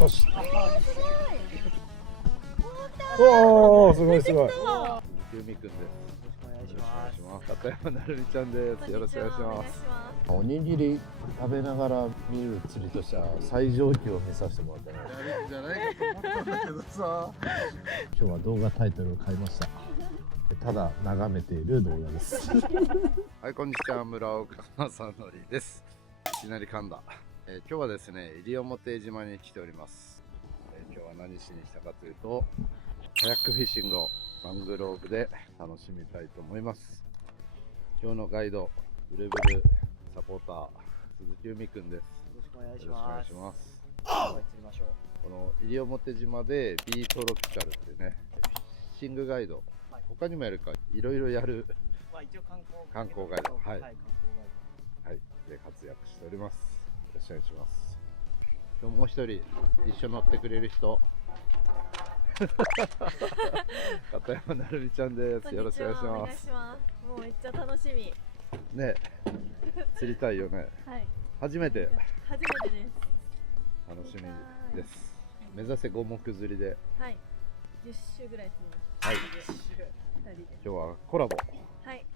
よし。おお、すごいすごい。ゆみくんです。お願いします。片山なるみちゃんです。よろしくお願いします。おおにぎり食べながら見る釣りとしては最上級を見させてもらったね。じゃないかと思ったんだけどさ。今日は動画タイトルを変えました。ただ眺めている動画です。はい、こんにちは、村岡正則です。いきなり噛んだ。今日はですね、西表島に来ております。今日は何しに来たかというと、カヤックフィッシングをマングローブで楽しみたいと思います。今日のガイド、ブルブルサポーター、鈴木由美くんです。よろしくお願いしよろしくお願ます。いします。釣りましょう。この西表島でビートロピカルっていうね、フィッシングガイド、はい、他にもやるか、いろいろやるまあ一応観光ガイド、はい、観光はい、で活躍しております。よろしくお願いします。今日もう一人一緒乗ってくれる人。片山なるみちゃんです。よろしくお願いします。もうめっちゃ楽しみ。ね、釣りたいよね。はい。初めてです。楽しみです。目指せ五目釣りで。はい。10周ぐらい釣ります。はい。2人で。今日はコラボ。はい。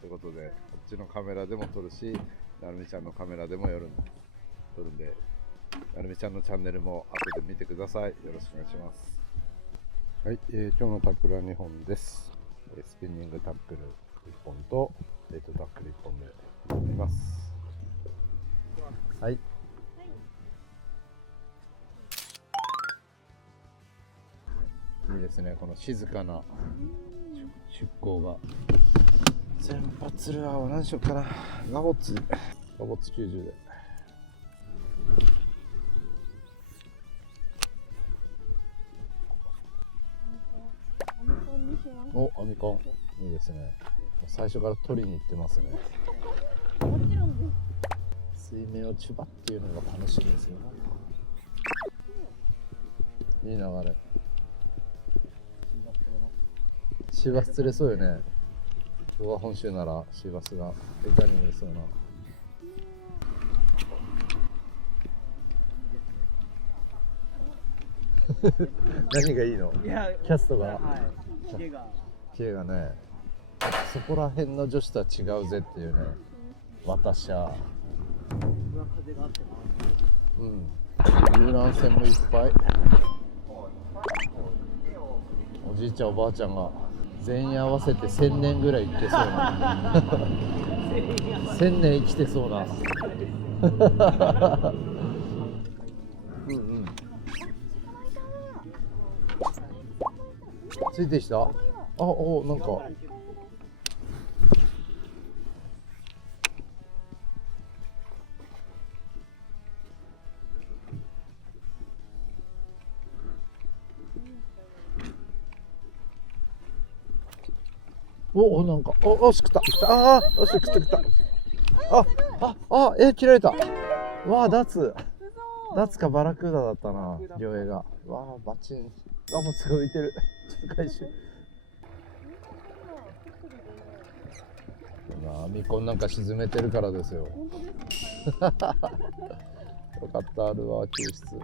ということで、こっちのカメラでも撮るし、なるみちゃんのカメラでも撮るんで、なるみちゃんのチャンネルも後で見てください。よろしくお願いします。はい、今日のタックルは2本です。スピンニングタックル1本と、レッドタックル1本でやります。はい。いいですね、この静かな出港が。全発ルアーは何しようかな。ガボッツ90で。お、アミコン。いいですね。最初から取りに行ってますね。もちろんです。水面をチュバっていうのが楽しみですよ。いい流れ。シーバス釣れそうよね。動画本州ならシーバスがいかにもいそうな。何がいいの？いや、キャストが、はい、キレがね、そこら辺の女子とは違うぜっていうね。私は風があって遊覧船もいっぱい。おじいちゃんおばあちゃんが全員合わせて1000年ぐらい生きてそうな1000年生きてそうなついてきた？あ、お、なんかお、なんか、お、しくった。ああ、しくった。切られた。わあ、ダツかバラクーダだったな、両映が。わあ、バチン。もうすごい浮いてる。ちょっと回収。網コンなんか沈めてるからですよ。よかった、ルアー救出。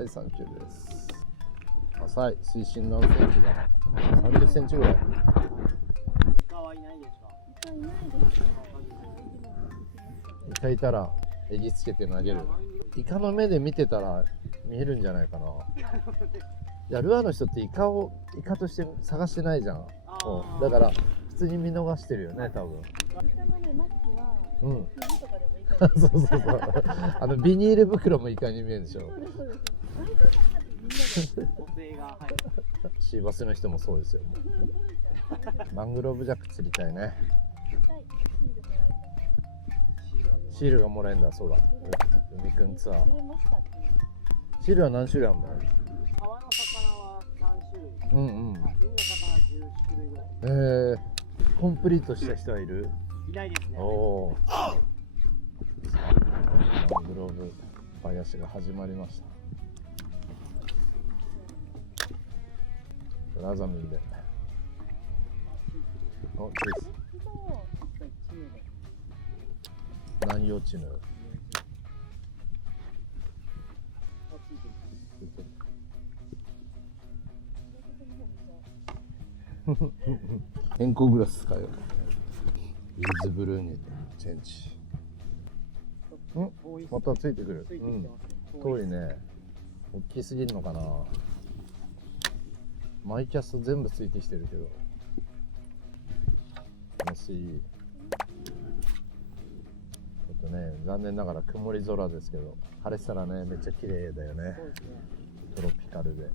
はい、サンキューです。浅い、水深何センチだ？30センチぐらい。イカはいないですか？イカいないですね。イカいたらエギつけて投げる。イカの目で見てたら見えるんじゃないかな。いや、ルアーの人ってイカとして探してないじゃん。だから普通に見逃してるよね、多分。イカのね、マッチは水とかでもいいから。そう。ビニール袋もイカに見えるでしょ。そうです。シーバスの人もそうですよ。マングローブジャック釣りたいね。シールがもらえるんだ、そうだ。海くんツアー。シールは何種類あるの？川の魚は3種類。海の魚は10種類ぐらい。コンプリートした人はいる？いないですね。おー。マングローブ林が始まりました。ラザミンで。お、です。南洋チヌ。変更グラス使うよ。ユーズブルーにチェンジ。またついてくる。ついてきてますね。遠いね。大きすぎるのかな。マイキャスト全部ついてきてるけど。楽しい。ちょっとね、残念ながら曇り空ですけど、晴れてたらね、めっちゃ綺麗だよね。そうですね。トロピカルで。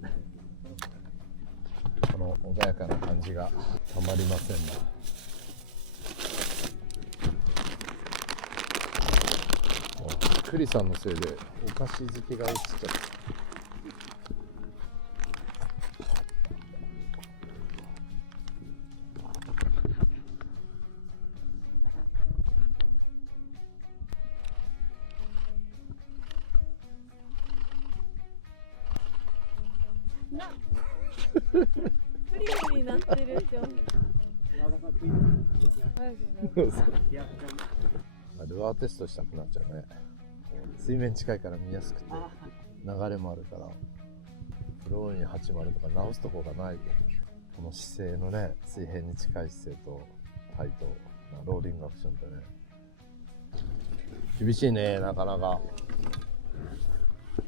この穏やかな感じがたまりませんな。クリさんのせいでお菓子好きが落ちちゃった。フリフリなってる人。ルアーテストしたくなっちゃうね。水面近いから見やすくて、流れもあるから、フローに80とか直すとこがない。この姿勢のね、水平に近い姿勢と、タイと、ローリングアクションとね。厳しいね、なかなか。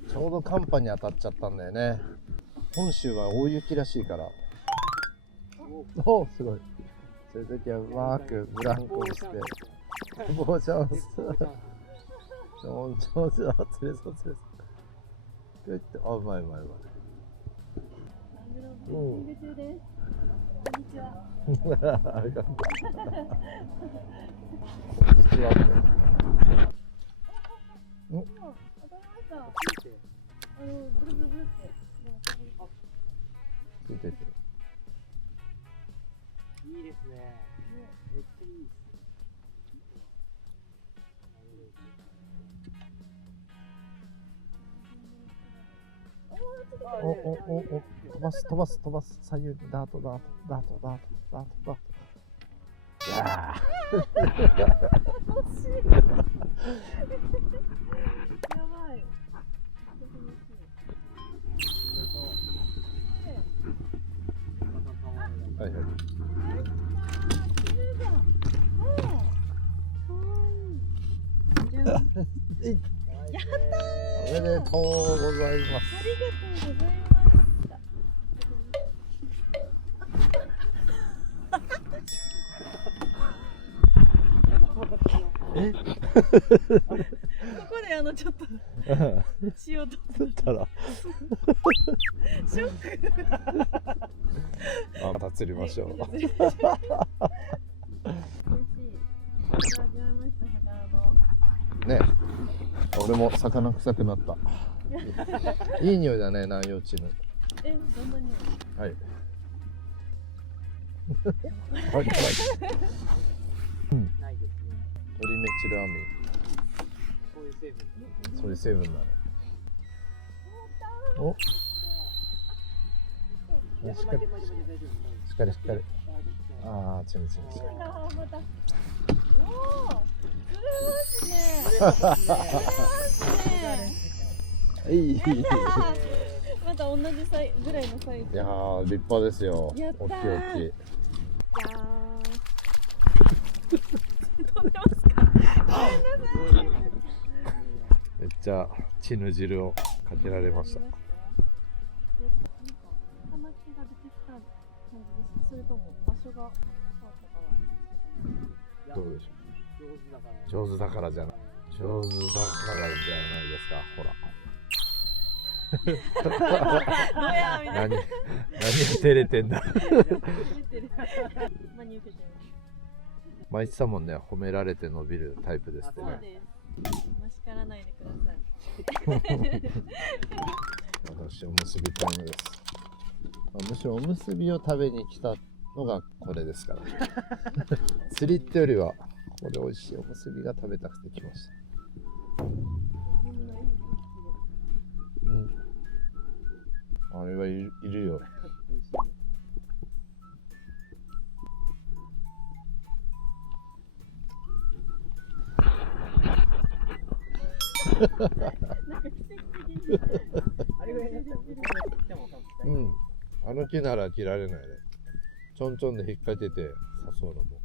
ちょうど寒波に当たっちゃったんだよね。本州は大雪らしいから。おお、すごい。そういう時はうまくブランコにして。ボーチャンス。ちょ釣れそう釣れそう。あ、うまいうまい。ミング中です。こんにちは。ありがとう。こんにちはって。当たりました。ブルブルブルって。ついてる。いいですね。めっちゃいいです。お、飛ばす、左右にダート。いや惜しい。やばい。はい。おめでとうございます。ありがとうございました。ここでちょっとしようと思ったらショック。また釣りましょう。美味しい。味わいました魚の。ね、俺も魚臭くなった。いい匂いだね、南洋チヌ。どんな匂い？はい。ないですね。トリメチルアミン。そういう成分だね。お。しっかり。ああ、チヌ。また。おお。釣れますね。また同じぐらいのサイズ。いやー、立派ですよ。やったー。大きい。飛んでますか？めっちゃチヌ汁をかけられました。玉木が出てきた感じです。それとも場所が変わったから。どうでしょう。上手だからじゃない。上手だからじゃないですか。ほら。何照れてんだ。毎日さんもね、褒められて伸びるタイプですってね。そうです。ま叱らないでください。私おむすびタイムです。むしろおむすびを食べに来たのがこれですから。釣りってよりはこれ美味しいおむすびが食べたくて来ました。あれはいるよ。あの木なら切られないね。ちょんちょんで引っ掛けて誘うのも。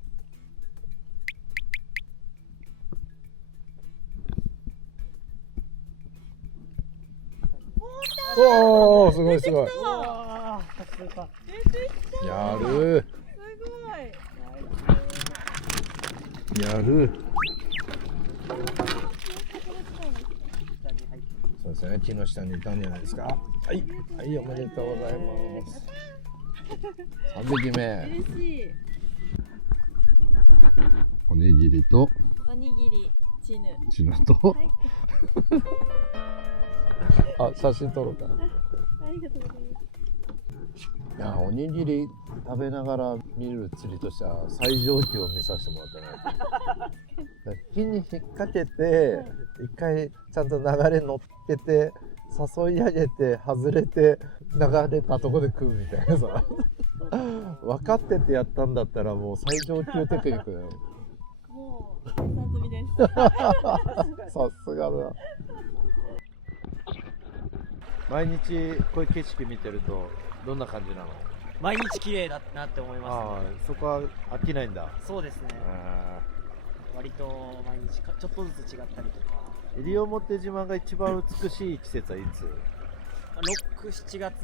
おお、すごいすごい。やるー。やる。そうですね、木の下にいたんじゃないですか。はい、はい、おめでとうございます。3匹目。嬉しい。おにぎりと。おにぎり、チヌ。チヌと。はい、あ、写真撮ろうか。ありがとうございます。いや、おにぎり食べながら見る釣りとしては最上級を見させてもらったね。木に引っ掛けて一回ちゃんと流れ乗っけて誘い上げて外れて流れたとこで食うみたいなさ。分かっててやったんだったらもう最上級テクニックだよ。もう、計算済みです。さすがだ。毎日こういう景色見てるとどんな感じなの？毎日綺麗だなって思いますね。ああ、そこは飽きないんだ。そうですね。割と毎日ちょっとずつ違ったりとか。西表島が一番美しい季節はいつ？6、7月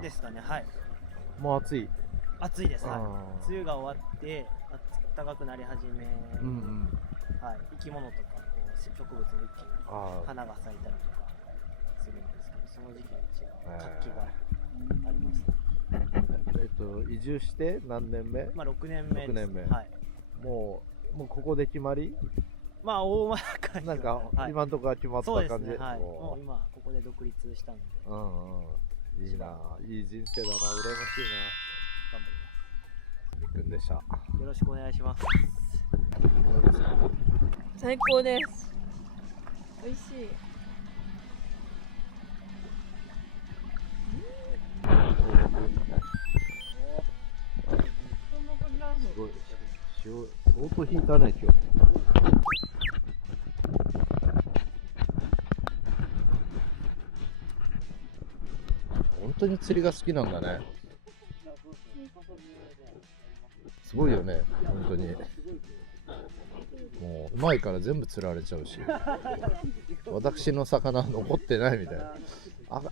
ですかね。はい。もう暑い。暑いです。はい。梅雨が終わって暖かくなり始め、はい、生き物とかこう植物も一気に花が咲いたりとかするんですけど、その時期に一番活気があります。移住して何年目？まあ6年目です。6年目。はい。もうここで決まり？まあ大まかになんか今のところは決まった感じ。そうですね。はい。もう今ここで独立したので。いいな、いい人生だな、羨ましいな。頑張ります。みくんでした。よろしくお願いします。最高です。美味しい。すごい。塩相当引いたね今日。本当に釣りが好きなんだね。すごいよね、本当に。もううまいから全部釣られちゃうし、私の魚残ってないみたいな。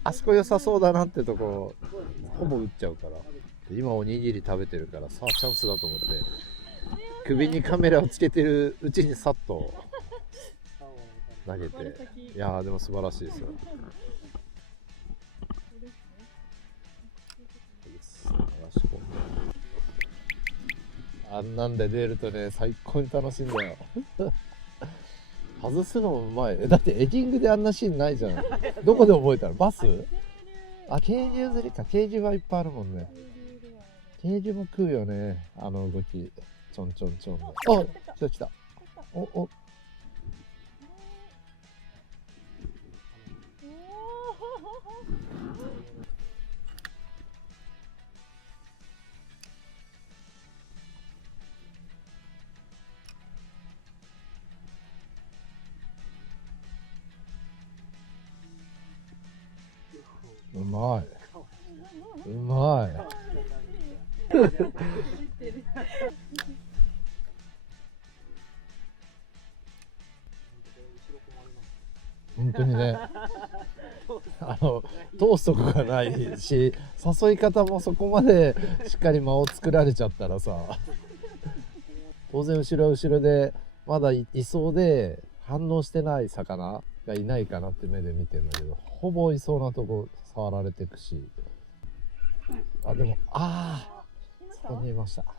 あそこ良さそうだなってところほぼ打っちゃうから。今おにぎり食べてるからさあチャンスだと思って首にカメラをつけてるうちにさっと投げて、いやーでも素晴らしいですよ。あんなんで出るとね最高に楽しいんだよ。外すのもうまい。だってエディングであんなシーンないじゃん。どこで覚えたの？バス？あ、渓流釣りか。渓流はいっぱいあるもんね。渓流も食うよね、あの動き。ちょんちょんちょんで。あ、来た来た。お。うまい。うまい。本当にね、通すとこがないし、誘い方もそこまでしっかり間を作られちゃったらさ、当然後ろは後ろでまだいそうで反応してない魚がいないかなって目で見てるんだけど、ほぼいそうなとこ触られていくし、でもそこにいました。はい、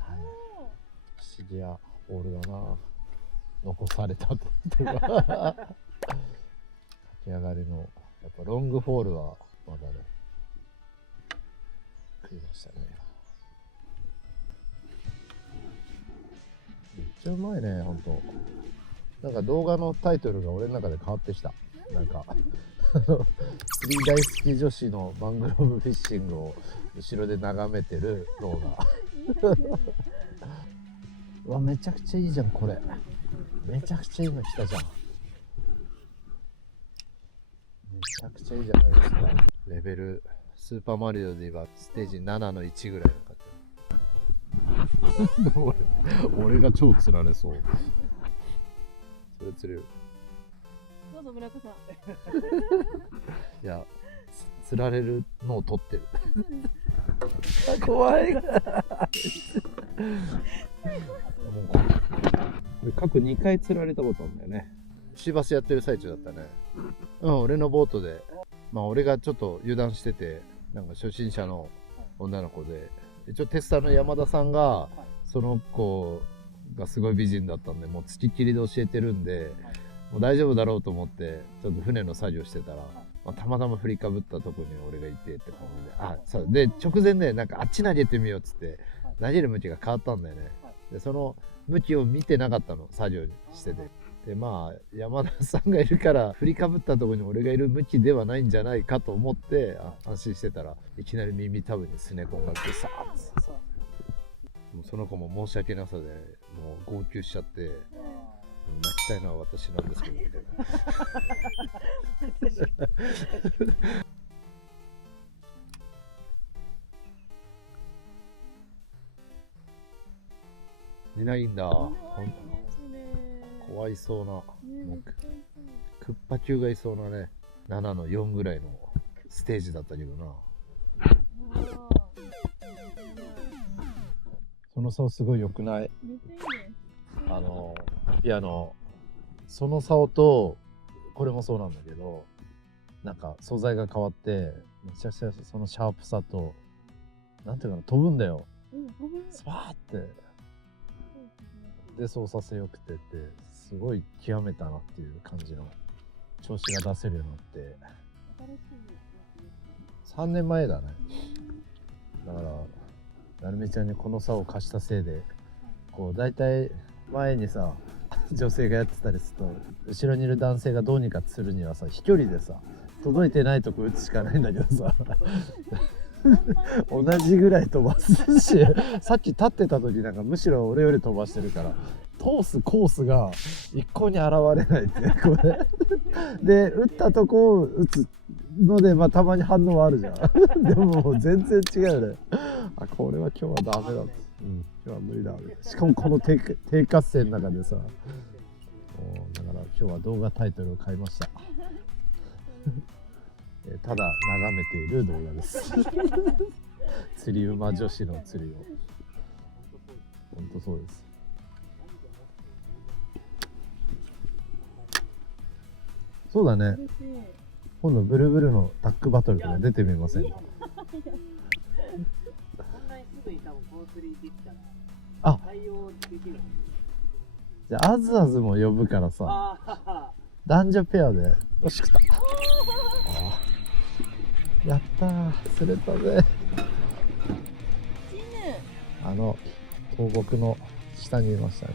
不思議なホールだな、残されたとか。駆け上がりのやっぱロングフォールはまだね食いましたね。めっちゃうまいね、ほんと。なんか動画のタイトルが俺の中で変わってきた。なんか釣り大好き女子のマングローブフィッシングを後ろで眺めてる動画。うわ、めちゃくちゃいいじゃんこれ。めちゃくちゃいいの来たじゃん。めちゃくちゃいいじゃないですか。レベルスーパーマリオで言えばステージ7の1ぐらいの感じ。俺が超釣られそう。それ釣れる。どうぞ村岡さん。いや、釣られるのを撮ってる。怖い。もうこれ過去2回釣られたことあるんだよね。シーバスやってる最中だったね。俺のボートで、俺がちょっと油断してて、なんか初心者の女の子で、一応テスターの山田さんが、その子がすごい美人だったんで、もう付きっきりで教えてるんで、もう大丈夫だろうと思って、ちょっと船の作業してたら、たまたま振りかぶったとこに俺がいてって感じで、そうで、直前でなんかあっち投げてみようっつって、投げる向きが変わったんだよね。で、その向きを見てなかったの、作業してて。で、山田さんがいるから振りかぶったところに俺がいる向きではないんじゃないかと思って安心してたら、いきなり耳たぶにスネコンが来てさーっつって、もうその子も申し訳なさでもう号泣しちゃって、泣きたいのは私なんですけどみたいな。いないんだ。かわいそうな、もうクッパ級がいそうなね、7の4ぐらいのステージだったけどな。その竿すごい良くない？ピアノ、その竿とこれもそうなんだけど、なんか素材が変わってめちゃくちゃそのシャープさと、なんていうかな、飛ぶんだよ。スパーってで操作性良くてって、すごい極めたなっていう感じの調子が出せるようになって、3年前だね。だからなるみちゃんにこの竿を貸したせいで、こうだいたい前にさ女性がやってたりすると、後ろにいる男性がどうにか釣るにはさ、飛距離でさ届いてないとこ打つしかないんだけどさ同じぐらい飛ばすし、さっき立ってた時なんかむしろ俺より飛ばしてるから、通すコースが一向に現れないってこれで打ったとこを打つので、たまに反応はあるじゃんでももう全然違うよね。これは今日はダメだ、今日は無理だ。しかもこの低活性の中でさ、だから今日は動画タイトルを変えましたただ眺めている動画です釣り馬女子の釣りを。本当そうです。そうだね、今度ブルブルのタックバトルとか出てみませんか？あ、じゃあアズアズも呼ぶからさ、男女ペアで。よし、食った。やったー、釣れたぜ。東北の下にいましたね。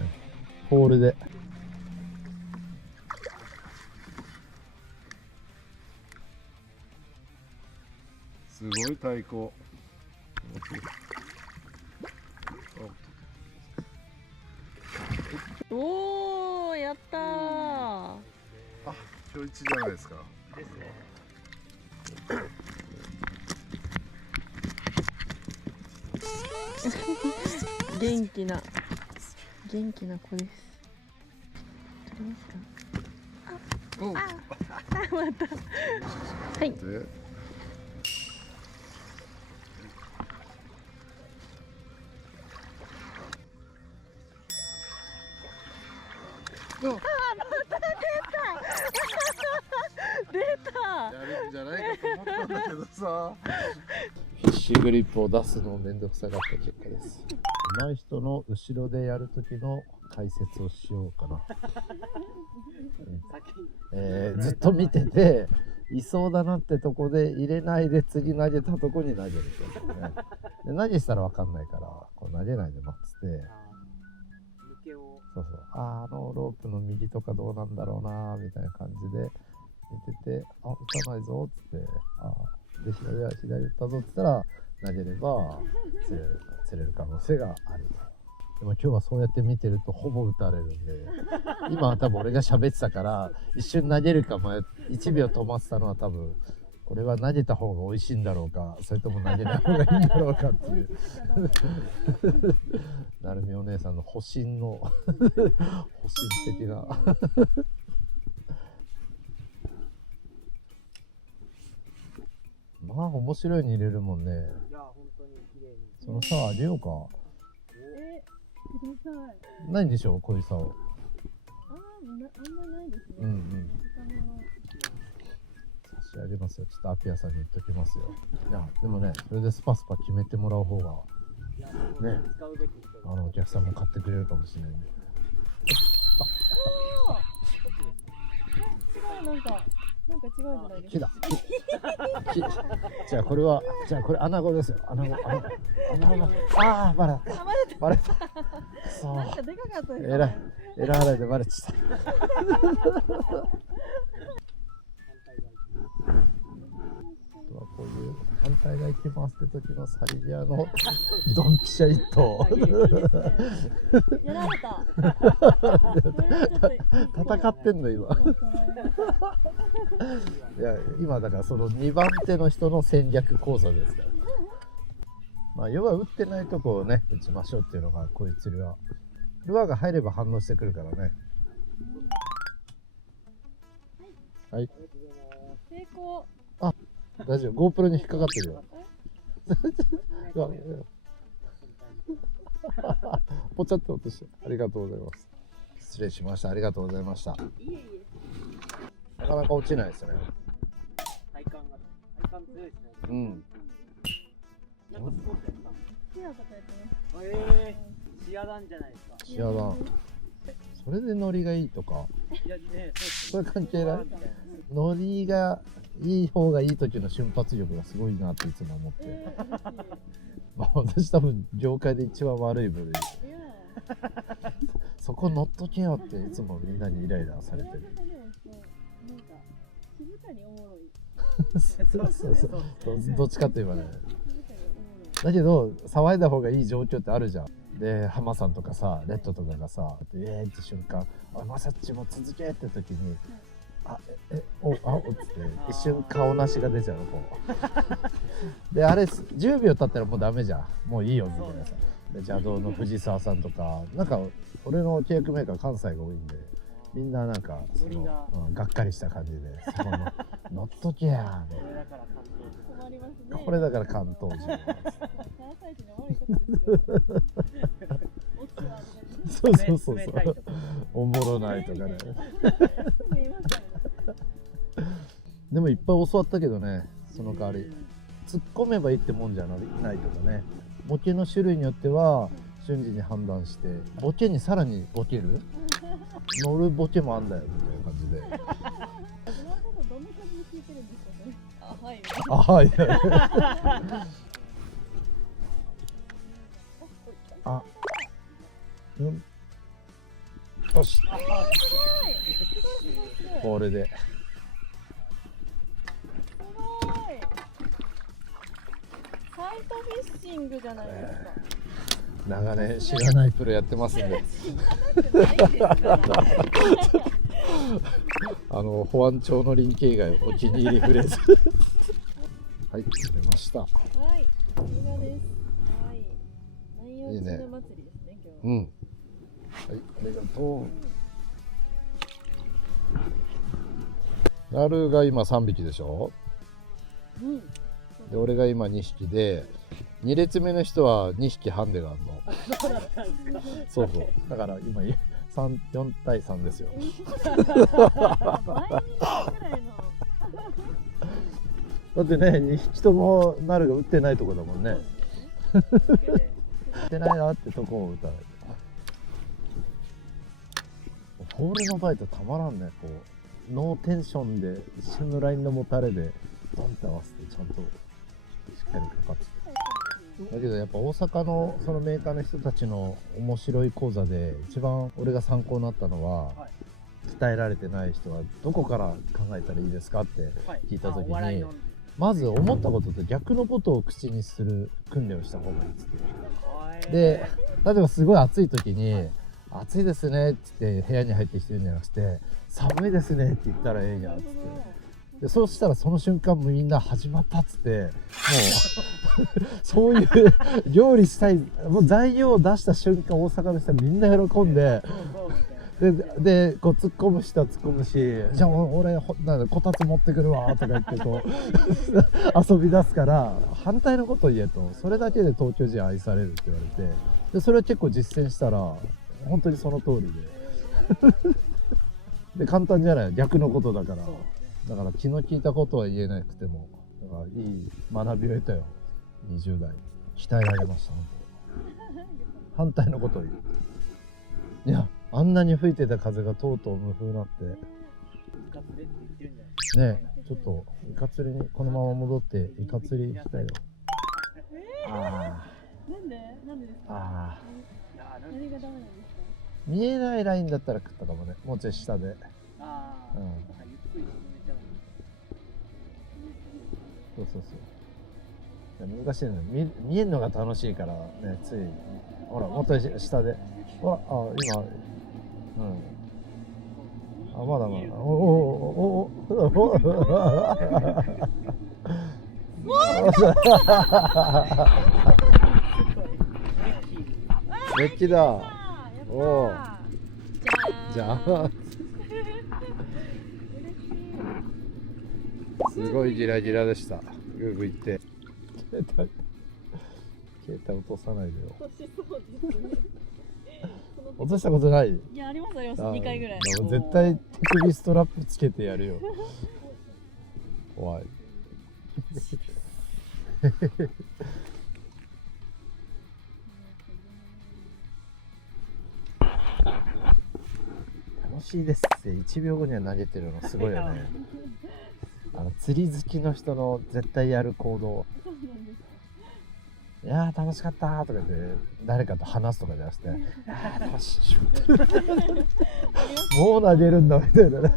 ポールで。すごい太鼓。おー、やったー。今日一じゃないですか。ですね。元気な子です。取れますか？また。はい。また出たやるんじゃないかと思ったんだけどさ。フィッシュグリップを出すのをめんどくさがった結果です。上手い人の後ろでやる時の解説をしようかなずっと見てていそうだなってとこで入れないで、次投げたとこに投げるってやつね。で投げしたら分かんないから、こう投げないで待ってて、そうロープの右とかどうなんだろうなみたいな感じで見てて、打たないぞっつって、で左打ったぞっつったら投げれば釣れる可能性がある。でも今日はそうやって見てるとほぼ打たれるんで、今は多分俺が喋ってたから一瞬投げるか1秒止まってたのは多分俺は投げた方が美味しいんだろうか、それとも投げない方がいいんだろうかっていうなるみお姉さんの保身の保身的なまあ面白いに入れるもんね。いや本当に綺麗に。その竿あげようか。ください。ないんでしょう、こういう竿。あんまないですね。うんうん。差し上げますよ。ちょっとアピアさんに言っときますよ。いや、でもね、それでスパスパ決めてもらう方が、ね、お客さんも買ってくれるかもしれないんで。違う、なんか違うじゃないですか。木だ。木。じゃあこれは、じゃあこれアナゴですよ。アナゴ。ああ、バレた。バレた。そう。なんかでかかったですね。エラ払いでバレちゃった。あとはこういう反対側行きますって時のサリビアのドンピシャ一頭。やられた。戦ってんの今。いや今だからその2番手の人の戦略講座ですから。まあ要は打ってないとこをね打ちましょうっていうのがこういう釣りは。ルアーが入れば反応してくるからね。はい。成功。あ、大丈夫。GoPro に引っかかってるよ。ぽちゃっと落として。ありがとうございます。失礼しました。ありがとうございました。なかなか落ちないですね。体感強いですね。うん。なんかスポーツやったの？シアとかやってます。シアダンじゃないですか。シアダン。それでノリがいいとか。いやね、それ関係ない。ノリがいい方がいい時の瞬発力がすごいなっていつも思って。まあ私多分業界で一番悪い部類。そこ乗っとけよっていつもみんなにイライラされてる。なんか静かにおもろい。そうどっちかと言えばね。だけど騒いだ方がいい状況ってあるじゃん。でハマさんとかさレッドとかがさって瞬間「あまさっちも続け」って時に「あっつって一瞬顔なしが出ちゃうのこうであれ10秒経ったらもうダメじゃん、もういいよみたいなさ。で邪道の藤沢さんとかなんか俺の契約メーカー関西が多いんでみんななんかその、がっかりした感じでそこの乗っとけやみたいな。これだから関東人。そうおもろないとかね。でもいっぱい教わったけどね、その代わり突っ込めばいいってもんじゃないとかね。ボケの種類によっては瞬時に判断してボケにさらにボケる乗るボケもあんだよみたいな感じで。どんな感じで聞いてるんですかね。はい。あ、うん。よし。これで。すごい。サイトフィッシングじゃないですか。長年知らないプロやってますんで。保安庁の臨形以外お気に入りフレーズ。はい、釣れました。はい、さすがです。はい。南洋釣り祭りですね、今日。うん。はい、ありがとう。なるが今3匹でしょ。うん。で、俺が今2匹で、2列目の人は2匹ハンデがあるの。そうそう。だから今4対3ですよ。だってね、2匹ともなるが打ってないとこだもんね。打ってないなってとこを打たないと。ポールのバイトたまらんね。こうノーテンションで一瞬のラインのもたれでドンって合わせてちゃんとしっかりかかってて。だけどやっぱ大阪のそのメーカーの人たちの面白い講座で一番俺が参考になったのは、鍛えられてない人はどこから考えたらいいですかって聞いた時に、まず思ったことと逆のことを口にする訓練をした方がいいっつって。で例えばすごい暑い時に「暑いですね」って言って部屋に入ってきてるんじゃなくて「寒いですね」って言ったらええんやっつって。でそうしたらその瞬間みんな始まったっつって、もうそういう料理したい、もう材料を出した瞬間大阪の人はみんな喜んで、でこう突っ込む人は突っ込むし、じゃあ俺なんだこたつ持ってくるわとか言ってこう遊び出すから、反対のことを言えと、それだけで東京人愛されるって言われて、でそれを結構実践したら本当にその通りでで簡単じゃない、逆のことだから。だから気の利いたことは言えなくても、だからいい学びを得たよ。20代鍛えられました。本当反対のことを言う。いや、あんなに吹いてた風がとうとう無風になってねえ、ちょっとイカ釣りにこのまま戻ってイカ釣り行きたいよ。ああ、なんでですか？ああ、何がダメなんですか？見えないラインだったら食ったかもね、もうちょい下で。ああ、うん、そうそうそう。難しいの、見えるのが楽しいからね、ついほらもっと下で、ほら、あ、今、うん、あ、まだまだ、メッキだ。おお。じゃあ。すごいギラギラでした。グーグー行って。携帯落とさないでよ。落としたことない？いや、ありますあります。2回ぐらい。絶対手首ストラップつけてやるよ。怖い。楽しいですって1秒後には投げてるのすごいよね。釣り好きの人の絶対やる行動。いやー楽しかったーとか言って誰かと話すとかじゃなくて、楽しいもう投げるんだみたいなね。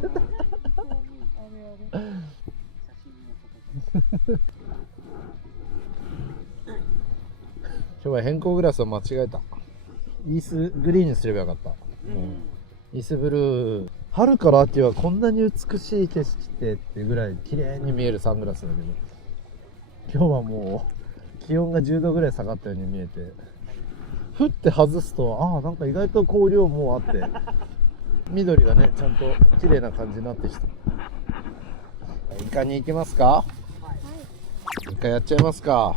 今日は変更グラスを間違えた。イースグリーンにすればよかった。イースブルー。春から秋はこんなに美しい景色っていうぐらい綺麗に見えるサングラスだけど、今日はもう気温が10度ぐらい下がったように見えて、ふって外すと、ああなんか意外と光量もあって緑がねちゃんと綺麗な感じになってきた。イカに行きますか？イカやっちゃいますか？